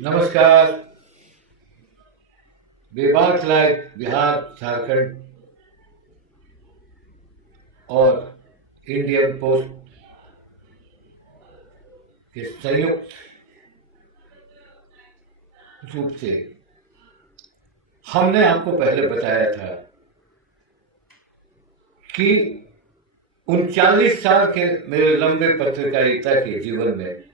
नमस्कार। बेबाक लाइव बिहार, झारखंड और इंडियन पोस्ट के संयुक्त रूप से हमने आपको पहले बताया था कि 39 साल के मेरे लंबे पत्रकारिता के जीवन में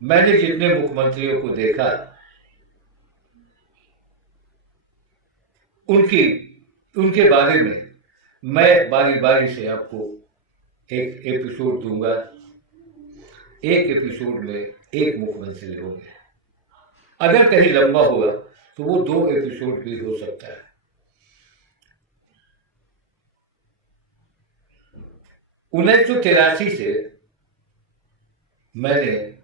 मैंने जितने मुख्यमंत्रियों को देखा उनके बारे में मैं बारी बारी से आपको एक एपिसोड दूंगा। एक एपिसोड में एक मुख्यमंत्री होंगे। अगर कहीं लंबा हुआ तो वो 2 एपिसोड भी हो सकता है। 1983 से मैंने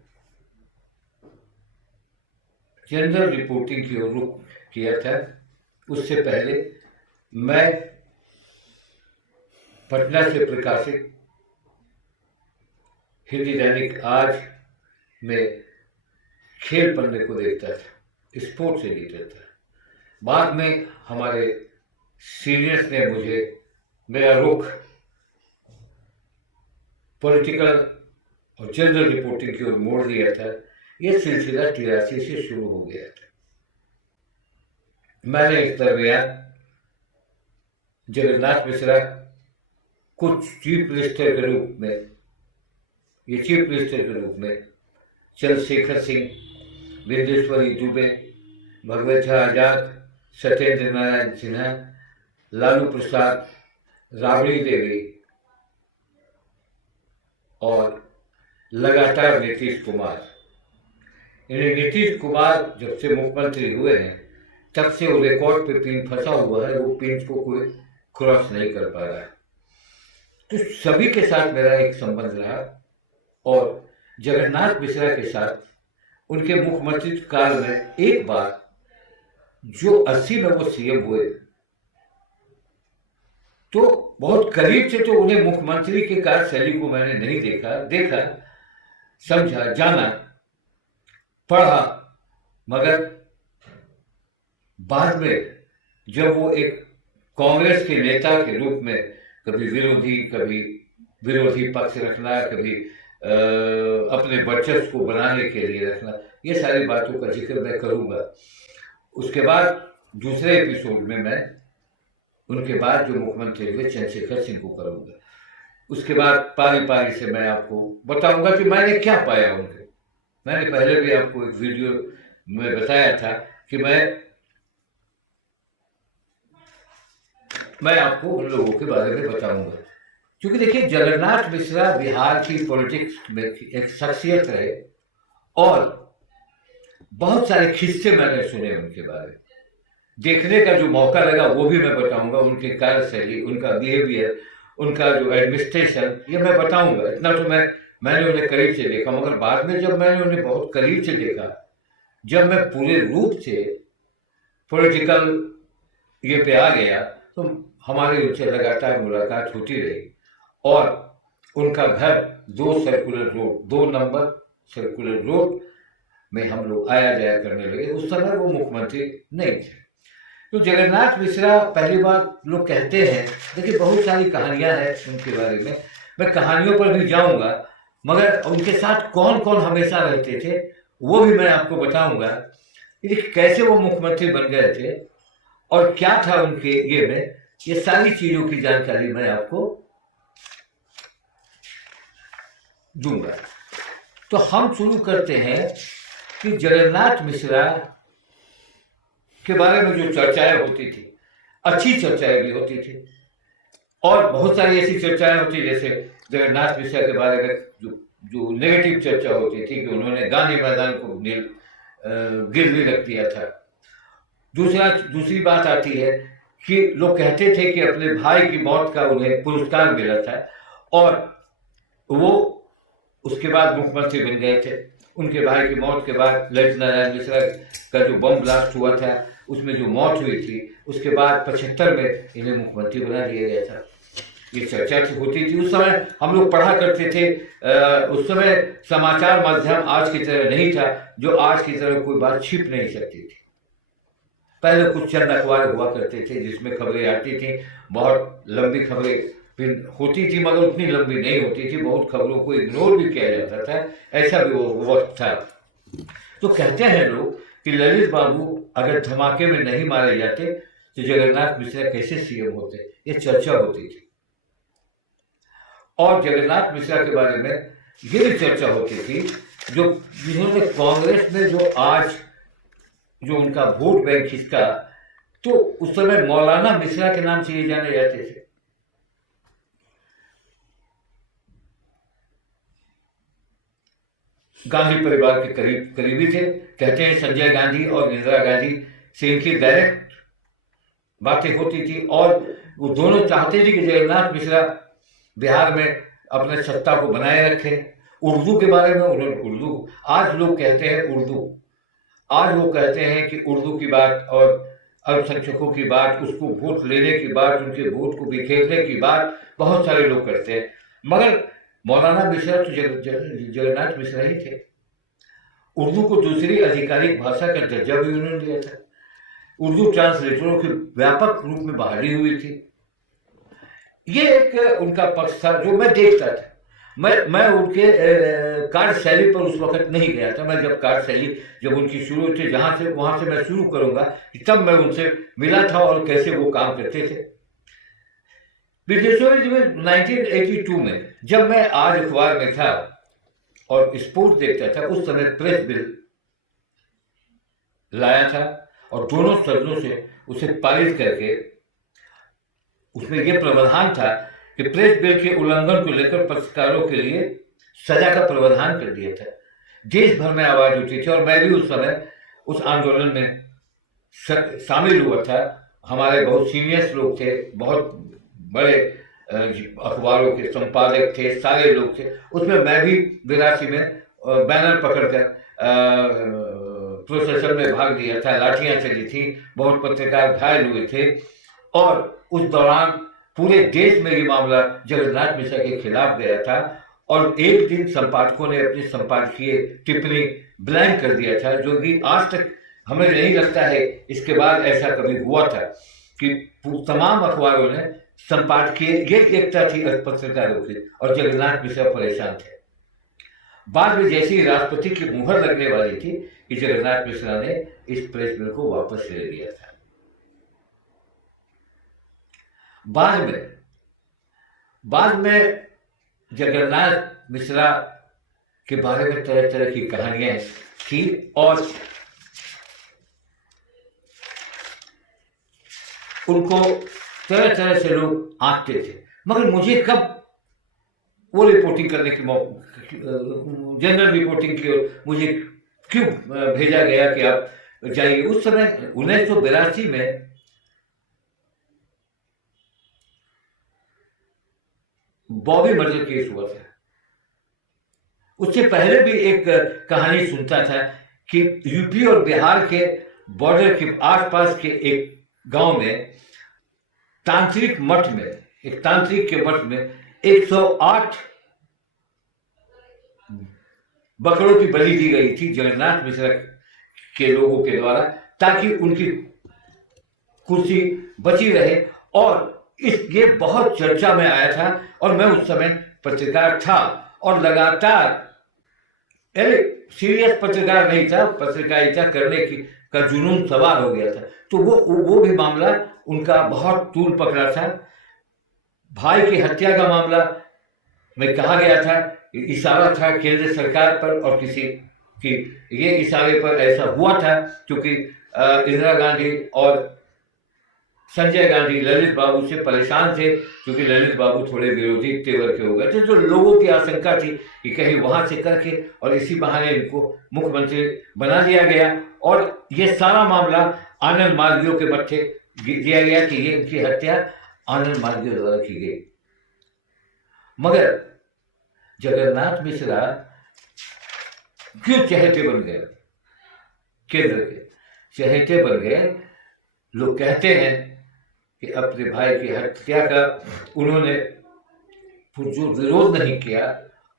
जनरल रिपोर्टिंग की ओर रुख किया था। उससे पहले मैं पटना से प्रकाशित हिंदी दैनिक आज में खेल पन्ने को देखता था, स्पोर्ट्स एडिटर था। बाद में हमारे सीनियर्स ने मुझे मेरा रुख पॉलिटिकल और जनरल रिपोर्टिंग की ओर मोड़ दिया था। यह सिलसिला 83 से शुरू हो गया था। मैंने इस दरमियान जगन्नाथ मिश्रा कुछ चीफ मिनिस्टर के रूप में चंद्रशेखर सिंह, विंदेश्वरी दुबे, भगवत झा आजाद, सत्येंद्र नारायण सिन्हा, लालू प्रसाद, राबड़ी देवी और लगातार नीतीश कुमार। यानी नीतीश कुमार जब से मुख्यमंत्री हुए हैं तब से वो रिकॉर्ड पे पिन फंसा हुआ है। वो पिन को कोई क्रॉस नहीं कर पा रहा है। तो सभी के साथ मेरा एक संबंध रहा और जगन्नाथ मिश्रा के साथ उनके मुख्यमंत्री काल में एक बार जो 80 में वो सीएम हुए तो बहुत करीब से तो उन्हें मुख्यमंत्री के कार्यशैली को मैंने नहीं देखा, समझा, जाना, पढ़ा। मगर बाद में जब वो एक कांग्रेस के नेता के रूप में कभी विरोधी पक्ष रखना, कभी अपने वर्चस्व को बनाने के लिए रखना, ये सारी बातों का जिक्र मैं करूंगा। उसके बाद दूसरे एपिसोड में मैं उनके बाद जो मुख्यमंत्री हुए चंद्रशेखर सिंह को करूंगा। उसके बाद पारी पारी से मैं आपको बताऊंगा कि मैंने क्या पाया उनके। मैंने पहले भी आपको एक वीडियो में बताया था कि मैं आपको उन लोगों के बारे में बताऊंगा। क्योंकि देखिए, जगन्नाथ मिश्रा बिहार की पॉलिटिक्स में एक शख्सियत रहे और बहुत सारे किस्से मैंने सुने उनके बारे में। देखने का जो मौका लगा वो भी मैं बताऊंगा। उनकी कार्यशैली, उनका बिहेवियर, उनका जो एडमिनिस्ट्रेशन, ये मैं बताऊंगा। इतना तो मैंने उन्हें करीब से देखा। मगर बाद में जब मैंने उन्हें बहुत करीब से देखा, जब मैं पूरे रूप से पॉलिटिकल ये पे आ गया, तो हमारी उनसे लगातार मुलाकात होती रही। और उनका घर 2 नंबर सर्कुलर रोड में हम लोग आया जाया करने लगे। उस समय वो मुख्यमंत्री नहीं थे। तो जगन्नाथ मिश्रा, पहली बात लोग कहते हैं, देखिए बहुत सारी कहानियां हैं उनके बारे में, मैं कहानियों पर भी जाऊंगा। मगर उनके साथ कौन कौन हमेशा रहते थे वो भी मैं आपको बताऊंगा कि कैसे वो मुख्यमंत्री बन गए थे और क्या था उनके ये में। ये सारी चीजों की जानकारी मैं आपको दूंगा। तो हम शुरू करते हैं कि जगन्नाथ मिश्रा के बारे में जो चर्चाएं होती थी, अच्छी चर्चाएं भी होती थी और बहुत सारी ऐसी चर्चाएं होती, जैसे जगन्नाथ मिश्रा के बारे में जो नेगेटिव चर्चा होती थी कि उन्होंने गांधी मैदान को गिरवी रख दिया था। दूसरी बात आती है कि लोग कहते थे कि अपने भाई की मौत का उन्हें पुरस्कार मिला था और वो उसके बाद मुख्यमंत्री बन गए थे। उनके भाई की मौत के बाद ललित नारायण मिश्रा का जो बम ब्लास्ट हुआ था उसमें जो मौत हुई थी, उसके बाद 75 में इन्हें मुख्यमंत्री बना दिया गया था। ये चर्चा होती थी। उस समय हम लोग पढ़ा करते थे। उस समय समाचार माध्यम आज की तरह नहीं था, जो आज की तरह कोई बात छिप नहीं सकती थी। पहले कुछ चंद अखबार हुआ करते थे जिसमें खबरें आती थी, बहुत लंबी खबरें फिर होती थी, मगर उतनी लंबी नहीं होती थी, बहुत खबरों को इग्नोर भी किया जाता था, ऐसा भी वो वक्त था। तो कहते हैं लोग कि ललित बाबू अगर धमाके में नहीं मारे जाते तो जगन्नाथ मिश्रा कैसे सीएम होते, ये चर्चा होती थी। और जगन्नाथ मिश्रा के बारे में ये भी चर्चा होती थी, जो जिन्होंने कांग्रेस में जो आज जो उनका वोट बैंक खिसका, तो उस समय मौलाना मिश्रा के नाम से ये जाने जाते थे। गांधी परिवार के करीबी थे। कहते हैं संजय गांधी और इंदिरा गांधी से इनकी डायरेक्ट बातें होती थी, और वो दोनों चाहते थे कि जगन्नाथ मिश्रा बिहार में अपने सत्ता को बनाए रखे। उर्दू के बारे में उन्होंने उर्दू, आज लोग कहते हैं उर्दू, आज वो कहते हैं कि उर्दू की बात और अल्पसंख्यकों की बात, उसको वोट लेने की बात, उनके वोट को बिखेरने की बात बहुत सारे लोग करते हैं, मगर मौलाना मिश्रा तो जगन्नाथ मिश्रा ही थे। उर्दू को दूसरी आधिकारिक भाषा का दर्जा भी उन्होंने दिया था। उर्दू ट्रांसलेटरों की व्यापक रूप में बहाली हुई थी। ये एक उनका पक्ष था जो मैं देखता था। मैं उनके कार्यशैली पर उस वक्त नहीं गया था। मैं जब कार्यशैली जब उनकी शुरू थी, जहां से वहां से मैं शुरू करूंगा, तब मैं उनसे मिला था और कैसे वो काम करते थे। विदेशों में 1982 में जब मैं आज अखबार में था और स्पोर्ट्स देखता था, उस समय प्रेस बिल लाया था और दोनों सदनों से उसे पारित करके उसमें यह प्रावधान था कि प्रेस बिल के उल्लंघन को लेकर पत्रकारों के लिए सजा का प्रावधान कर दिया था। देश भर में आवाज उठी थी और मैं भी उस समय उस आंदोलन में शामिल हुआ था। हमारे बहुत सीनियर्स लोग थे, बहुत बड़े अखबारों के संपादक थे, सारे लोग थे। उसमें मैं भी 82 में बैनर पकड़कर प्रोसेसन में भाग लिया था। लाठियां चली थी, बहुत पत्रकार घायल हुए थे, और उस दौरान पूरे देश में ये मामला जगन्नाथ मिश्रा के खिलाफ गया था। और एक दिन संपादकों ने अपनी संपादकीय टिप्पणी ब्लैंक कर दिया था, जो कि आज तक हमें नहीं लगता है इसके बाद ऐसा कभी हुआ था कि तमाम अखबारों ने संपादकीय, ये एकता थी पत्रकारों की, और जगन्नाथ मिश्रा परेशान थे। बाद में जैसी राष्ट्रपति की मुहर लगने वाली थी कि जगन्नाथ मिश्रा ने इस प्रेस बिल को वापस ले लिया था। बाद में जगन्नाथ मिश्रा के बारे में तरह तरह की कहानियां थी और उनको तरह तरह से लोग आंकते थे। मगर मुझे कब वो रिपोर्टिंग करने की जनरल रिपोर्टिंग की ओर मुझे क्यों भेजा गया कि आप जाइए। उस समय 1982 में बॉबी मर्डर केस हुआ था। उससे पहले भी एक कहानी सुनता था कि यूपी और बिहार के बॉर्डर के आसपास के एक गांव में तांत्रिक मठ में, एक तांत्रिक के मठ में 108 बकरों की बलि दी गई थी जगन्नाथ मिश्रा के लोगों के द्वारा, ताकि उनकी कुर्सी बची रहे। और ये बहुत चर्चा में आया था और मैं उस समय पत्रकार था और लगातार, सीरियस पत्रकार नहीं था, पत्रकारिता करने की का जुनून सवार हो गया था। तो वो भी मामला उनका बहुत तूल पकड़ा था। भाई की हत्या का मामला में कहा गया था, इशारा था केंद्र सरकार पर और किसी की, ये इशारे पर ऐसा हुआ था क्योंकि इंदिरा गांधी और संजय गांधी ललित बाबू से परेशान थे, क्योंकि ललित बाबू थोड़े विरोधी तेवर के हो गए थे। तो लोगों की आशंका थी कि कहीं वहां से करके और इसी बहाने इनको मुख्यमंत्री बना दिया गया। और ये सारा मामला आनंद मालवीय के मत्थे दिया गया कि ये इनकी हत्या आनंद मालवीय द्वारा की गई। मगर जगन्नाथ मिश्रा क्यों चहेते बन गए, केंद्र के चहेते बन गए? लोग कहते हैं कि अपने भाई की हत्या का उन्होंने जो विरोध नहीं किया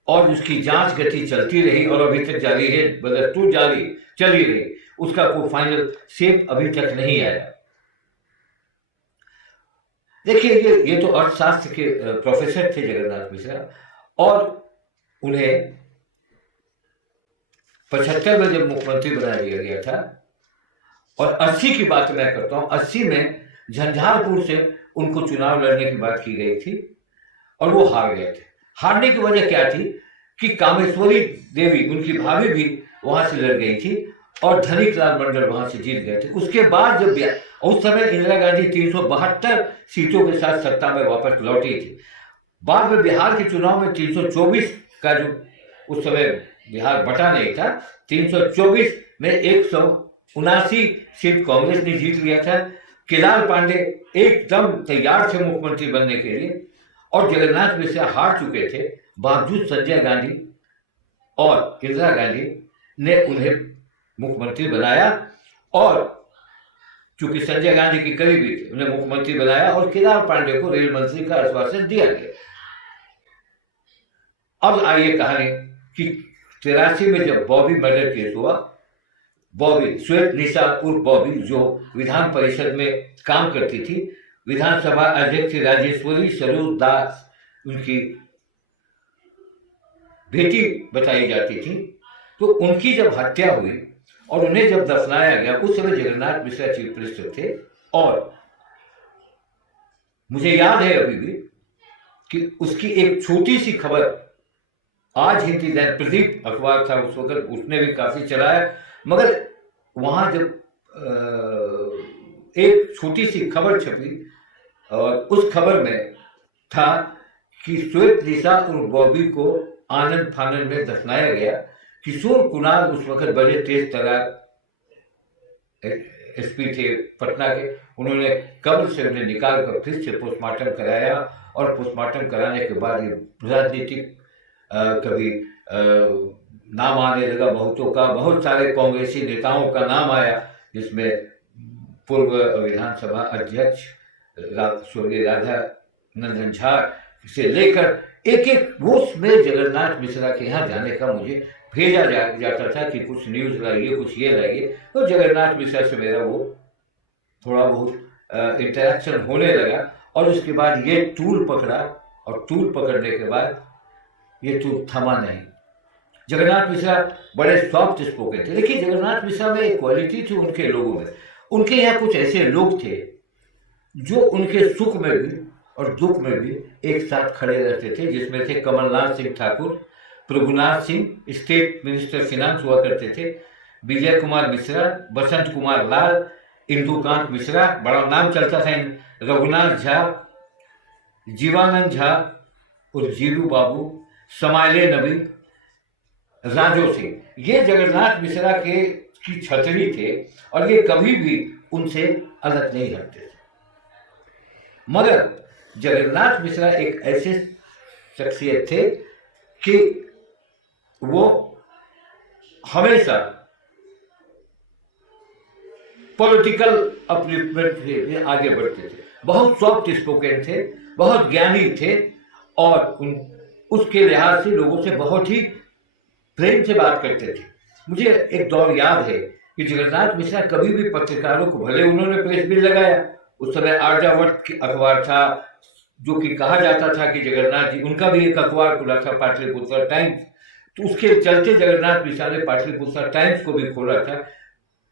और उसकी जांच गति चलती रही और अभी तक जारी है, बदस्तूर जारी चली रही, उसका कोई फाइनल शेप अभी तक नहीं आया। देखिए, ये तो अर्थशास्त्र के प्रोफेसर थे जगन्नाथ मिश्रा, और उन्हें 75 में जब मुख्यमंत्री बना दिया गया था, और 80 की बात मैं करता हूं, 80 में झंझारपुर से उनको चुनाव लड़ने की बात की गई थी और वो हार गए थे। हारने की वजह क्या थी कि कामेश्वरी देवी, उनकी भाभी भी वहां से लड़ गई थी और धनिक लाल मंडल वहां से जीत गए थे। उसके बाद जब उस समय इंदिरा गांधी 372 सीटों के साथ सत्ता में वापस लौटी थी। बाद में बिहार के चुनाव में 324 का, जो उस समय बिहार बटा नहीं था, 324 में 179 सीट कांग्रेस ने जीत लिया था। केदार पांडे एकदम तैयार थे मुख्यमंत्री बनने के लिए, और जगन्नाथ मिश्रा हार चुके थे, बावजूद संजय गांधी और इंदिरा गांधी ने उन्हें मुख्यमंत्री बनाया, और चूंकि संजय गांधी के करीबी थे, उन्हें मुख्यमंत्री बनाया और केदार पांडे को रेल मंत्री का आश्वासन दिया गया। अब आइए कहानी कि 83 में जब बॉबी मर्डर केस हुआ, बॉबी, श्वेत निशा उर्फ बॉबी, जो विधान परिषद में काम करती थी, विधानसभा अध्यक्ष राजेश्वरी स्वरूप दास उनकी बेटी बताई जाती थी, तो उनकी जब हत्या हुई और उन्हें जब दफनाया गया, उस समय जगन्नाथ मिश्रा चीफ मिनिस्टर थे। और मुझे याद है अभी भी कि उसकी एक छोटी सी खबर आज हिंदी दैनिक प्रदीप अखबार था उस वक्त, उसने भी काफी चलाया, मगर वहां जब एक छोटी सी खबर छपी और उस खबर में था कि श्वेत निशा और बॉबी को आनंद फानंद में दफनाया गया। किशोर कुणाल उस वक्त बड़े तेज तरार एसपी थे पटना के, उन्होंने कब्र से उन्हें निकाल कर फिर से पोस्टमार्टम कराया, और पोस्टमार्टम कराने के बाद ये राजनीतिक कभी नाम आने लगा बहुतों का, बहुत सारे कांग्रेसी नेताओं का नाम आया, जिसमें पूर्व विधानसभा अध्यक्ष स्वर्गीय राधा नंदन झा से लेकर एक एक रोज में जगन्नाथ मिश्रा के यहाँ जाने का मुझे भेजा जाता था कि कुछ न्यूज़ लाइए, कुछ ये लाइए। तो जगन्नाथ मिश्रा से मेरा वो थोड़ा बहुत इंटरेक्शन होने लगा, और उसके बाद ये टूल पकड़ा, और टूल पकड़ने के बाद ये टूल थमा नहीं। जगन्नाथ मिश्रा बड़े सॉफ्ट स्पोकन थे। देखिए, जगन्नाथ मिश्रा में एक क्वालिटी थी उनके लोगों में, उनके यहाँ कुछ ऐसे लोग थे जो उनके सुख में भी और दुख में भी एक साथ खड़े रहते थे, जिसमें थे Kamalnath Singh Thakur, Prabhunath Singh state minister finance हुआ करते थे, विजय कुमार मिश्रा, बसंत कुमार लाल, इंदुकांत मिश्रा, बड़ा नाम चलता था, रघुनाथ झा, जीवानंद झा और जीरू बाबू, समाइले नबी, राजो सिंह, ये जगन्नाथ मिश्रा के की छतरी थे, और ये कभी भी उनसे अलग नहीं हटते थे। मगर जगन्नाथ मिश्रा एक ऐसे शख्सियत थे कि वो हमेशा पॉलिटिकल अपलिफ्टमेंट के आगे बढ़ते थे, बहुत सॉफ्ट स्पोकन थे, बहुत ज्ञानी थे, और उसके लिहाज से लोगों से बहुत ही प्रेम से बात करते थे। मुझे एक दौर याद है कि जगन्नाथ मिश्रा कभी भी पत्रकारों को, भले उन्होंने प्रेस बिल लगाया, उस समय आर्यावर्त अखबार था, जो कि कहा जाता था कि जगन्नाथ जी, उनका भी एक अखबार खुला था पाटलिपुत्र टाइम्स, तो उसके चलते जगन्नाथ मिश्रा ने पाटलिपुत्र टाइम्स को भी खोला था,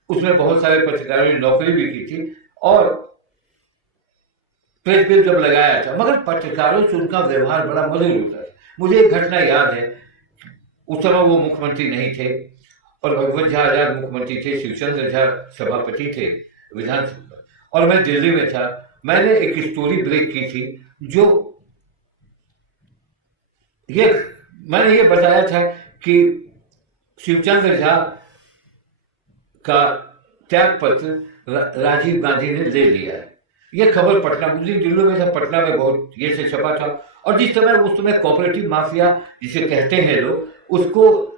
उसमें बहुत सारे पत्रकारों ने नौकरी भी की थी, और प्रेस बिल जब लगाया था, मगर पत्रकारों से उनका व्यवहार बड़ा मधुर होता था। मुझे एक घटना याद है, उस समय वो मुख्यमंत्री नहीं थे और भगवत झा आजाद मुख्यमंत्री थे, शिवचंद्र झा सभापति थे विधानसभा, और मैं दिल्ली में था। मैंने एक स्टोरी ब्रेक की थी, जो मैंने ये बताया था कि शिवचंद्र झा का त्याग पत्र राजीव गांधी ने ले लिया है। ये खबर पटना, उस दिन दिल्ली में था, पटना में बहुत ये से छपा था, और जिस समय उस समय कोऑपरेटिव माफिया जिसे कहते हैं लोग, उसको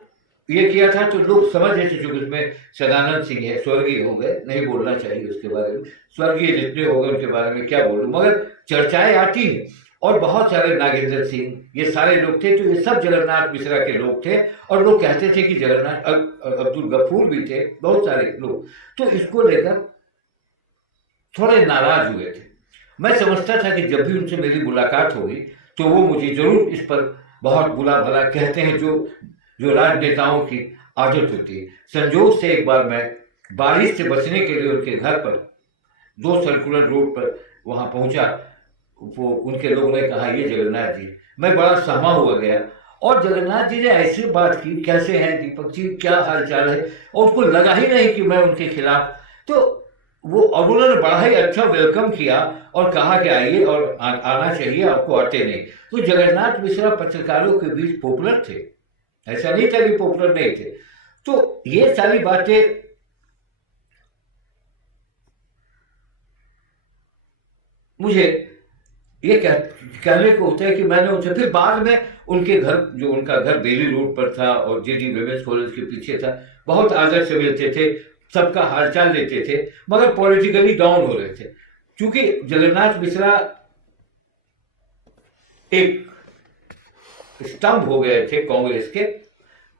ये किया था, तो लोग समझ रहे थे, जो उसमें सदानंद सिंह है, स्वर्गीय हो गए, नहीं बोलना चाहिए उसके बारे में, स्वर्गीय जितने हो गए उनके बारे में क्या बोलूं, मगर चर्चाएं आती हैं, और बहुत सारे नागेंद्र सिंह, ये सारे लोग थे। तो ये सब जगन्नाथ मिश्रा के लोग थे और लोग कहते थे कि जगन्नाथ, अब्दुल गफूर भी थे, बहुत सारे लोग तो इसको लेकर थोड़े नाराज हुए थे। मैं समझता था कि जब भी उनसे मेरी मुलाकात होगी तो वो मुझे जरूर इस पर बहुत बुरा भला कहते हैं, जो जो राजनेताओं की आदत होती है। संजोग से एक बार मैं बारिश से बचने के लिए उनके घर पर 2 सर्कुलर रोड पर वहां पहुंचा। वो उनके लोगों ने कहा, ये जगन्नाथ जी। मैं बड़ा सहमा हुआ गया और जगन्नाथ जी ने ऐसी बात की, कैसे हैं दीपक जी, क्या हाल चाल है, और उसको लगा ही नहीं कि मैं उनके खिलाफ। तो वो, और उन्होंने बड़ा ही अच्छा वेलकम किया और कहा कि आइए और आना चाहिए, आपको आते नहीं। तो जगन्नाथ मिश्रा पत्रकारों के बीच पॉपुलर थे, ऐसा नहीं था कि पॉपुलर नहीं थे। तो ये सारी बातें मुझे ये कहने को होता है कि मैंने उनसे फिर बाद में उनके घर, जो उनका घर बेली रोड पर था और जेडी विमेंस कॉलेज के पीछे था, बहुत आदर से मिलते थे, सबका हालचाल लेते थे, मगर पॉलिटिकली डाउन हो रहे थे। क्योंकि जगन्नाथ मिश्रा एक स्तंभ हो गए थे कांग्रेस के,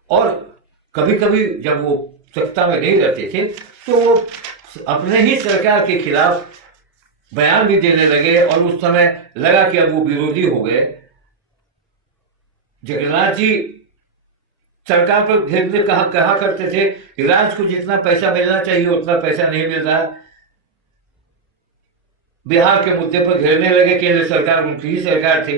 और कभी कभी जब वो सत्ता में नहीं रहते थे तो वो अपने ही सरकार के खिलाफ बयान भी देने लगे, और उस समय लगा कि अब वो विरोधी हो गए। जगन्नाथ जी सरकार पर घेरने कहा करते थे कि राज्य को जितना पैसा मिलना चाहिए उतना पैसा नहीं मिल रहा। बिहार के मुद्दे पर घेरने लगे, केंद्र सरकार उनकी ही सरकार थी।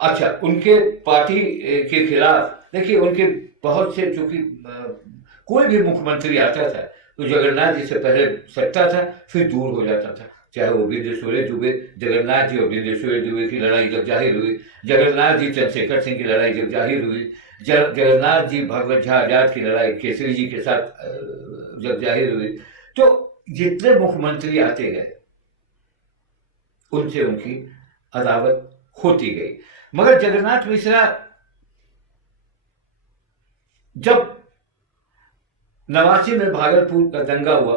अच्छा, उनके पार्टी के खिलाफ देखिए, उनके बहुत से, चूंकि कोई भी मुख्यमंत्री आता था तो जगन्नाथ जी से पहले सत्ता था, फिर दूर हो जाता था। चाहे वो बिंदेश्वरी दुबे, जगन्नाथ जी और बिंदेश्वरी दुबे की लड़ाई जब जाहिर हुई, जगन्नाथ जी चंद्रशेखर सिंह की लड़ाई जब जाहिर हुई, जगन्नाथ जी भगवत झा आजाद की लड़ाई केसरी जी के साथ जब जाहिर हुई, तो जितने मुख्यमंत्री आते गए उनसे उनकी अदावत होती गई। मगर जगन्नाथ मिश्रा, जब 89 में भागलपुर का दंगा हुआ,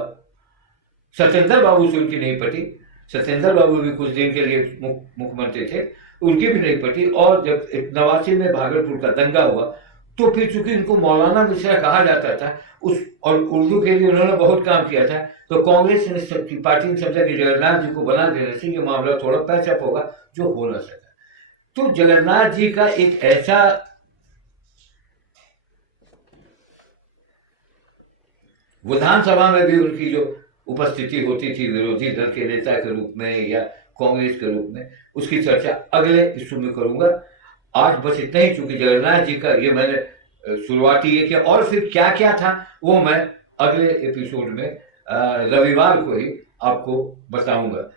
सत्येंद्र बाबू से उनकी नहीं पटी। सत्येंद्र बाबू भी कुछ दिन के लिए मुख्यमंत्री थे, उनकी भी नहीं पटी। और जब 89 में भागलपुर का दंगा हुआ तो फिर चूंकि उनको मौलाना मिश्रा कहा जाता था, उस और उर्दू के लिए उन्होंने बहुत काम किया था, तो कांग्रेस ने, पार्टी ने समझा कि जगन्नाथ जी को बना देने से ये मामला थोड़ा पैचअप होगा, जो हो न सका। तो जगन्नाथ जी का एक ऐसा विधानसभा में भी उनकी जो उपस्थिति होती थी विरोधी दल के नेता के रूप में या कांग्रेस के रूप में, उसकी चर्चा अगले इशू में करूंगा। आज बस इतना ही, चूंकि जगन्नाथ जी का ये मैंने शुरुआती ये किया, और फिर क्या क्या था वो मैं अगले एपिसोड में रविवार को ही आपको बताऊंगा।